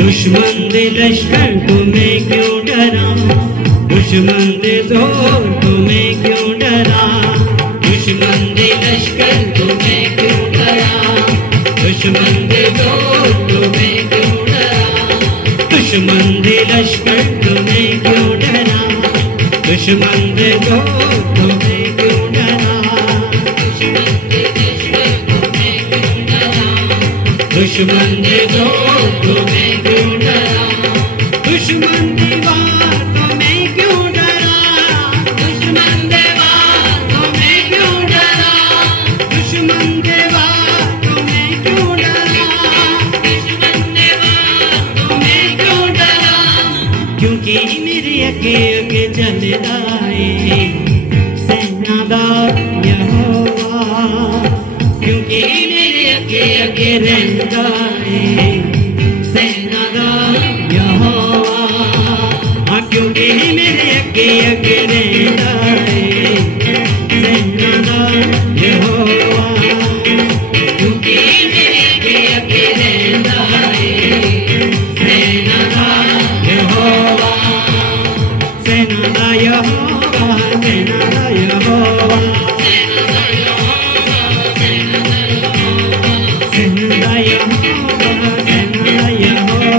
दुश्मन दे लश्कर तुम्हें क्यों डरा, दुश्मन दे जोर तुम्हें क्यों डरा, दुश्मन दे लश्कर तुम्हें क्यों डरा, दुश्मन दे जोर तुम्हें क्यों डरा, दुश्मन दे लश्कर तुम्हें क्यों डरा, दुश्मन दे जोर तुम्हें क्यों डरा, दुश्मन दे लश्कर तुम्हें क्यों डरा, दुश्मन दे जोर तुम्हें क्यों डरा, दुश्मन दीवार तुम्हें क्यों डरा, दुश्मन दीवार तुम्हें क्यों डरा, दुश्मन दीवार तुम्हें क्यों डरा, दुश्मन दीवार तुम्हें क्यों डरा, क्योंकि मेरे अगे अगे चलदा है सेना दा यहोवा, क्योंकि मेरे अगे अगे रहंदा है सेना दा यहोवा, हाँ क्योंकि मेरे अगे अगे रहंदा है सेना दा यहोवा, क्योंकि मेरे अगे अगे रहंदा है सेना दा यहोवा, सेना दा यहोवा, सेना दा यहोवा, सेना दा यहोवा, सेना दा यहोवा, सेना दा यहोवा, सेना दा यहोवा,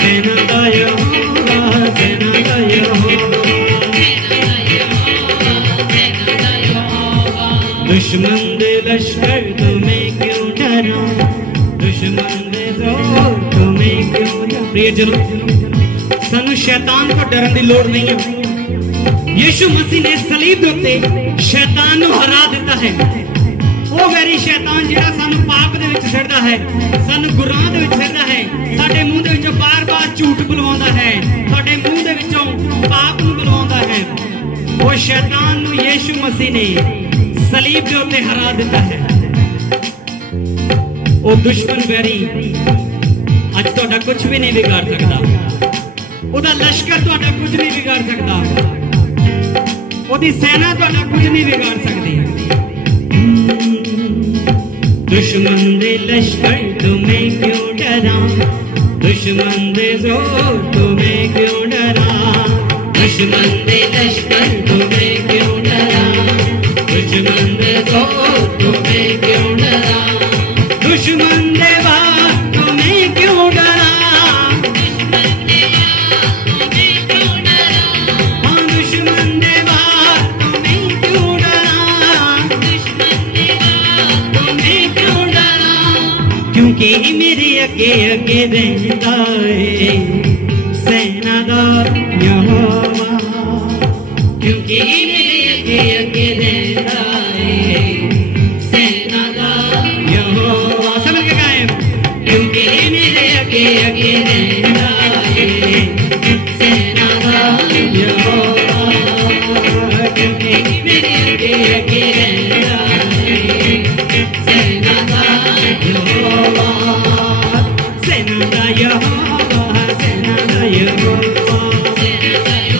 सेना दा यहोवा, सेना दा यहोवा, दुश्मन दे लश्कर तुम्हें क्यों डरा, दुश्मन दे जोर तुम्हें क्यों डरा। प्रियजनों, सानू शैतान को डरन की लोड़ नहीं है। यीशु मसीह ने सलीब के उत्ते शैतान को हरा दिता है। वो वैरी शैतान जिहड़ा सानू पाप दे विच छड्डदा है, सानू गुनाह दे विच छड्डदा है, साडे मूंह दे विचों बार-बार झूठ बुलवाउंदा है, साडे मूंह दे विचों पाप नूं बुलवाउंदा है। वो शैतान नूं यीशु मसीह ने सलीब के उत्ते हरा दिता है। वो दुश्मन वैरी अज तुहाडा कुछ भी नहीं बिगाड़ सकता, ओहदा लश्कर तुहाडा कुछ नहीं बिगाड़ सकता, ओहदी सेना तुहाडा कुछ नहीं बिगाड़ सकती। दुश्मन दे लश्कर तुम्हें क्यों डरा, दुश्मन दे जोर तुम्हें क्यों डरा, दुश्मन दे लश्कर तुम्हें क्यों डरा, दुश्मन दे जोर तुम्हें क्यों डरा, दुश्मन दे वार तुम्हें क्यों डरा, दुश्मन दे वार तुम्हें क्यों डरा, हाँ दुश्मन दे वार तुम्हें क्यों डरा, दुश्मन दे वार तुम्हें क्यों डरा, क्योंकि मेरे अगे अगे रहंदा है सेना दा यहोवा, क्योंकि मेरे अगे अगे रहंदा है सेना दा यहोवा। समझ के गाएं, क्योंकि मेरे अगे अगे रहंदा है सेना दा यहोवा, क्योंकि मेरे अगे अगे रहंदा है सेना दा यहोवा, सेना दा यहोवा, सेना दा यहोवा, सेना दा यहोवा,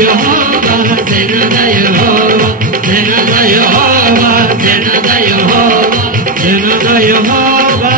यहोवा सेना दा यहोवा सेना दा यहोवा सेना दा यहोवा सेना दा यहोवा